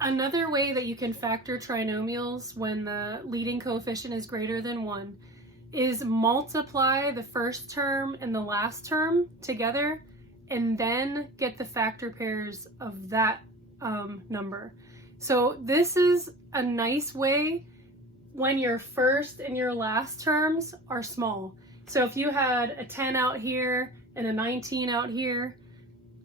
Another way that you can factor trinomials when the leading coefficient is greater than 1 is multiply the first term and the last term together and then get the factor pairs of that number. So this is a nice way when your first and your last terms are small. So if you had a 10 out here and a 19 out here,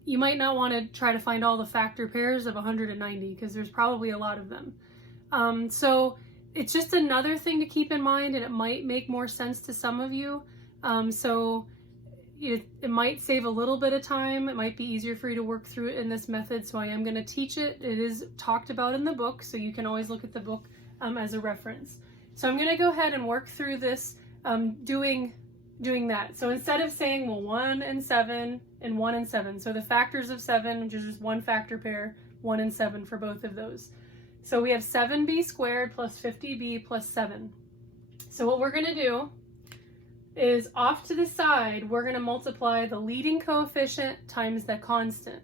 you might not want to try to find all the factor pairs of 190 because there's probably a lot of them. So it's just another thing to keep in mind, and it might make more sense to some of you. So it might save a little bit of time. It might be easier for you to work through it in this method, so I am going to teach it. It is talked about in the book, so you can always look at the book as a reference. So I'm going to go ahead and work through this doing that. So instead of saying, well, 1 and 7 and 1 and 7, so the factors of 7, which is just one factor pair, 1 and 7 for both of those. So we have 7b squared plus 50b plus 7. So what we're going to do is off to the side, we're going to multiply the leading coefficient times the constant.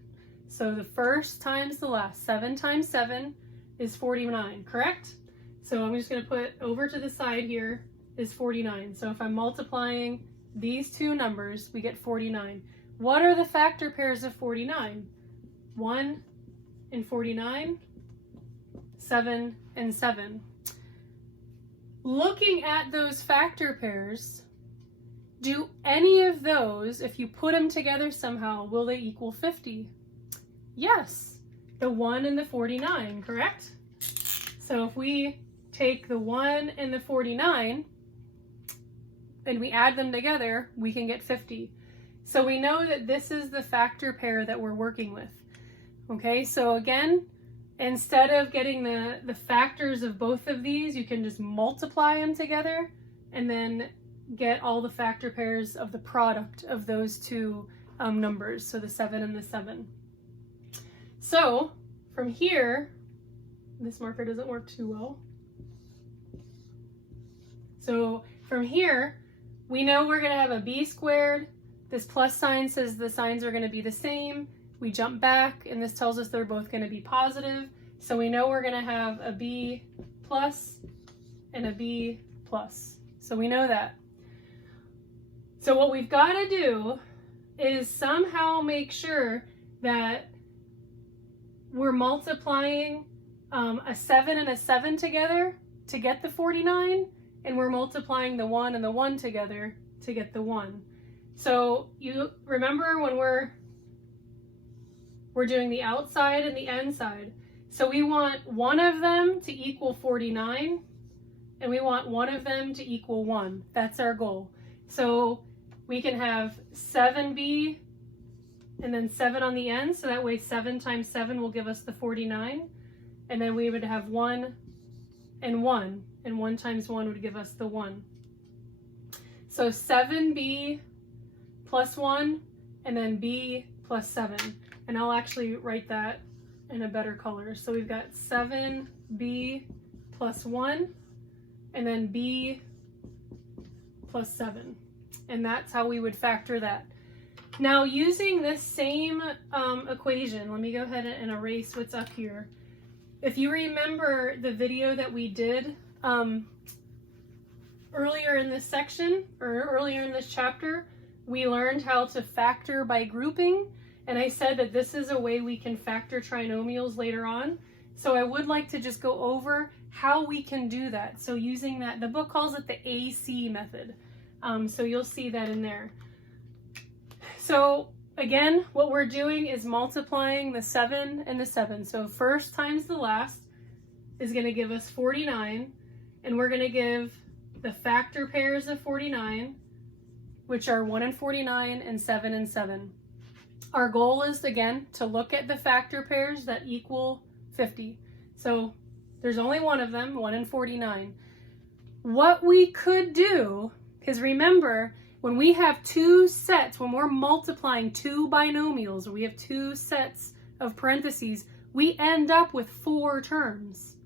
So the first times the last. 7 times 7 is 49, correct? So I'm just going to put over to the side here is 49. So if I'm multiplying these two numbers, we get 49. What are the factor pairs of 49? 1 and 49, 7 and 7. Looking at those factor pairs, do any of those, if you put them together somehow, will they equal 50? Yes, the 1 and the 49, correct? So if we take the 1 and the 49, and we add them together, we can get 50. So we know that this is the factor pair that we're working with. Okay, so again, instead of getting the factors of both of these, you can just multiply them together and then get all the factor pairs of the product of those two numbers, so the 7 and the 7. So from here, this marker doesn't work too well. So from here, we know we're going to have a b squared. This plus sign says the signs are going to be the same. We jump back, and this tells us they're both going to be positive. So we know we're going to have a b plus and a b plus. So we know that. So what we've got to do is somehow make sure that we're multiplying a 7 and a 7 together to get the 49. And we're multiplying the 1 and the 1 together to get the 1. So you remember when we're doing the outside and the inside. So we want one of them to equal 49, and we want one of them to equal 1. That's our goal. So we can have 7b and then 7 on the end, so that way 7 times 7 will give us the 49. And then we would have 1 and 1. And 1 times 1 would give us the 1. So 7b plus 1, and then b plus 7. And I'll actually write that in a better color. So we've got 7b plus 1, and then b plus 7. And that's how we would factor that. Now using this same equation, let me go ahead and erase what's up here. If you remember the video that we did earlier in this section, or earlier in this chapter, we learned how to factor by grouping, and I said that this is a way we can factor trinomials later on. So I would like to just go over how we can do that. So using that, the book calls it the AC method. So you'll see that in there. So again, what we're doing is multiplying the 7 and the 7. So first times the last is going to give us 49. And we're going to give the factor pairs of 49, which are 1 and 49 and 7 and 7. Our goal is, again, to look at the factor pairs that equal 50. So there's only one of them, 1 and 49. What we could do, because remember, when we have two sets, when we're multiplying two binomials, or we have two sets of parentheses, we end up with 4 terms.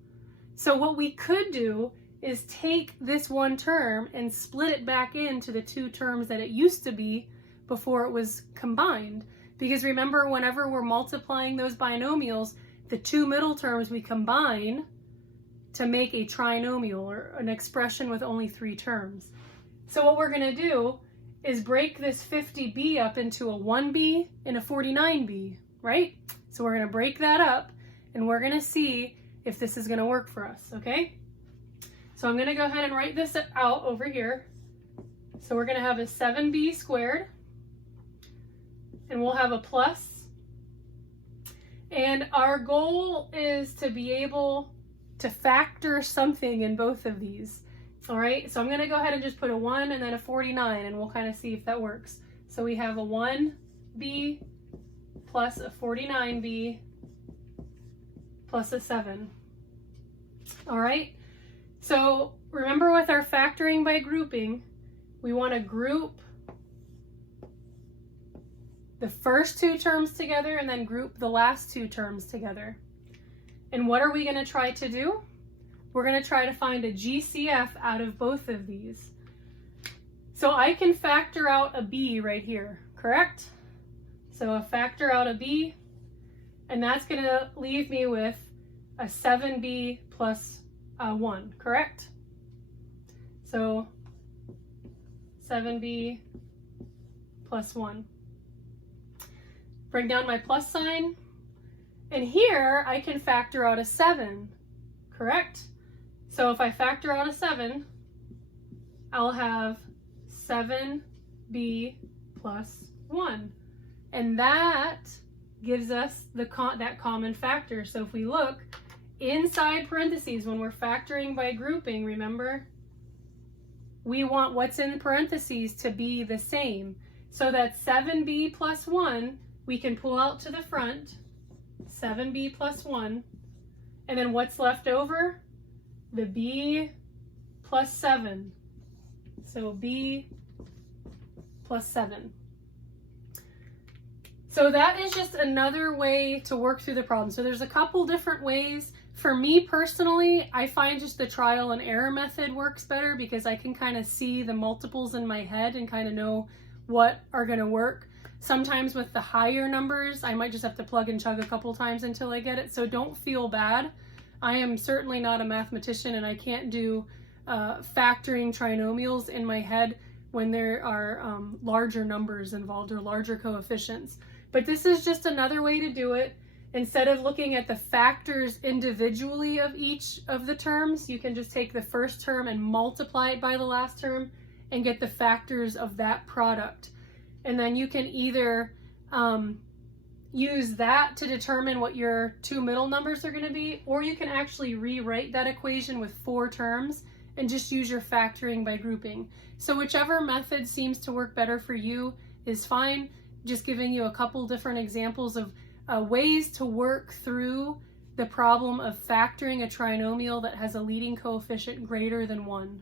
So what we could do is take this one term and split it back into the 2 terms that it used to be before it was combined. Because remember, whenever we're multiplying those binomials, the two middle terms we combine to make a trinomial, or an expression with only three terms. So what we're going to do is break this 50b up into a 1b and a 49b, right? So we're going to break that up, and we're going to see if this is going to work for us, okay? So I'm going to go ahead and write this out over here. So we're going to have a 7b squared, and we'll have a plus. And our goal is to be able to factor something in both of these. All right, so I'm going to go ahead and just put a 1 and then a 49, and we'll kind of see if that works. So we have a 1b plus a 49b plus a 7. All right, so remember with our factoring by grouping, we want to group the first two terms together and then group the last two terms together. And what are we going to try to do? We're going to try to find a GCF out of both of these. So I can factor out a b right here, correct? So I'll factor out a b, and that's going to leave me with a 7b plus 1, correct? So 7b plus 1. Bring down my plus sign, and here I can factor out a 7, correct? So if I factor out a 7, I'll have 7b plus 1. And that gives us that common factor. So if we look inside parentheses, when we're factoring by grouping, remember, we want what's in parentheses to be the same. So that 7b plus 1, we can pull out to the front, 7b plus 1, and then what's left over? The b plus 7. So b plus 7. So that is just another way to work through the problem. So there's a couple different ways. For me personally, I find just the trial and error method works better because I can kind of see the multiples in my head and kind of know what are going to work. Sometimes with the higher numbers, I might just have to plug and chug a couple times until I get it. So don't feel bad. I am certainly not a mathematician, and I can't do factoring trinomials in my head when there are larger numbers involved or larger coefficients. But this is just another way to do it. Instead of looking at the factors individually of each of the terms, you can just take the first term and multiply it by the last term and get the factors of that product. And then you can either use that to determine what your two middle numbers are going to be, or you can actually rewrite that equation with 4 terms and just use your factoring by grouping. So whichever method seems to work better for you is fine. Just giving you a couple different examples of ways to work through the problem of factoring a trinomial that has a leading coefficient greater than 1.